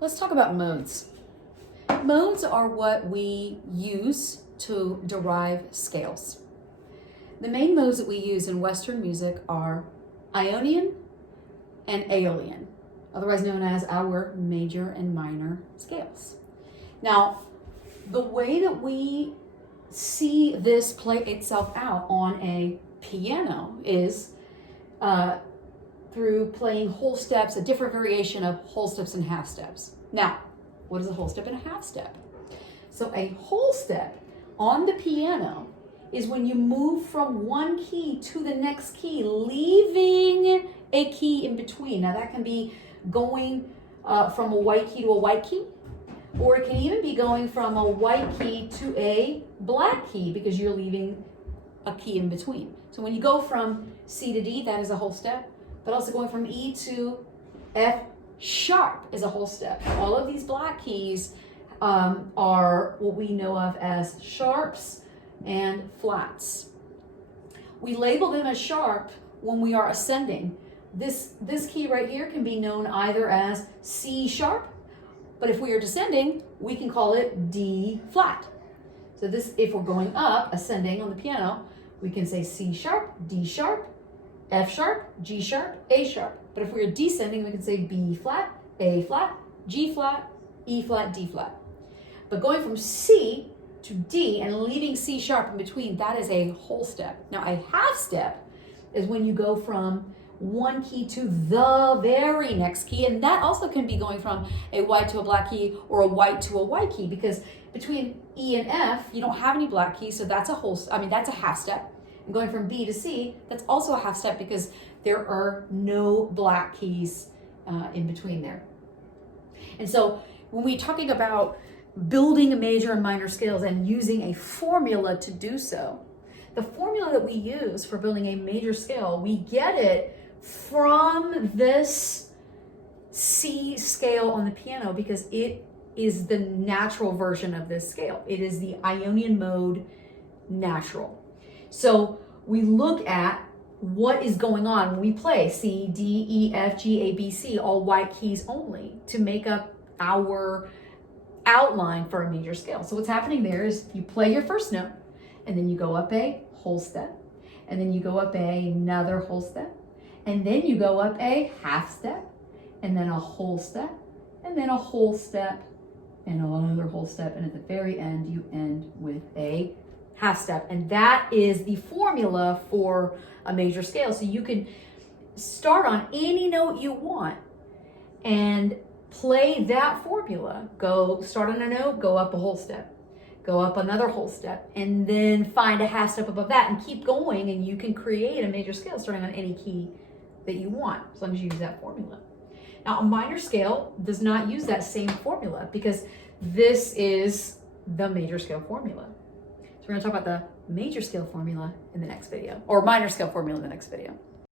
Let's talk about modes. Modes are what we use to derive scales. The main modes that we use in Western music are Ionian and Aeolian, otherwise known as our major and minor scales. Now, the way that we see this play itself out on a piano is through playing whole steps, a different variation of whole steps and half steps. Now, what is a whole step and a half step? So a whole step on the piano is when you move from one key to the next key, leaving a key in between. Now that can be going from a white key to a white key, or it can even be going from a white key to a black key because you're leaving a key in between. So when you go from C to D, that is a whole step, but also going from E to F sharp is a whole step. All of these black keys are what we know of as sharps and flats. We label them as sharp when we are ascending. This key right here can be known either as C sharp, but if we are descending, we can call it D flat. So this, if we're going up, ascending on the piano, we can say C sharp, D sharp, F sharp, G sharp, A sharp. But if we are descending, we can say B flat, A flat, G flat, E flat, D flat. But going from C to D and leaving C sharp in between, that is a whole step. Now a half step is when you go from one key to the very next key, and that also can be going from a white to a black key or a white to a white key, because between E and F, you don't have any black keys, so that's a half step. And going from B to C, that's also a half step because there are no black keys in between there. And so when we're talking about building a major and minor scales and using a formula to do so, the formula that we use for building a major scale, we get it from this C scale on the piano because it is the natural version of this scale. It is the Ionian mode natural. So we look at what is going on when we play C, D, E, F, G, A, B, C, all white keys only, to make up our outline for a major scale. So what's happening there is you play your first note, and then you go up a whole step, and then you go up another whole step, and then you go up a half step, and then a whole step, and then a whole step, and another whole step, and at the very end you end with a half step. And that is the formula for a major scale. So you can start on any note you want and play that formula. Go start on a note, go up a whole step, go up another whole step, and then find a half step above that and keep going, and you can create a major scale starting on any key that you want, as long as you use that formula. Now, a minor scale does not use that same formula because this is the major scale formula. So we're going to talk about the major scale formula in the next video, or minor scale formula in the next video.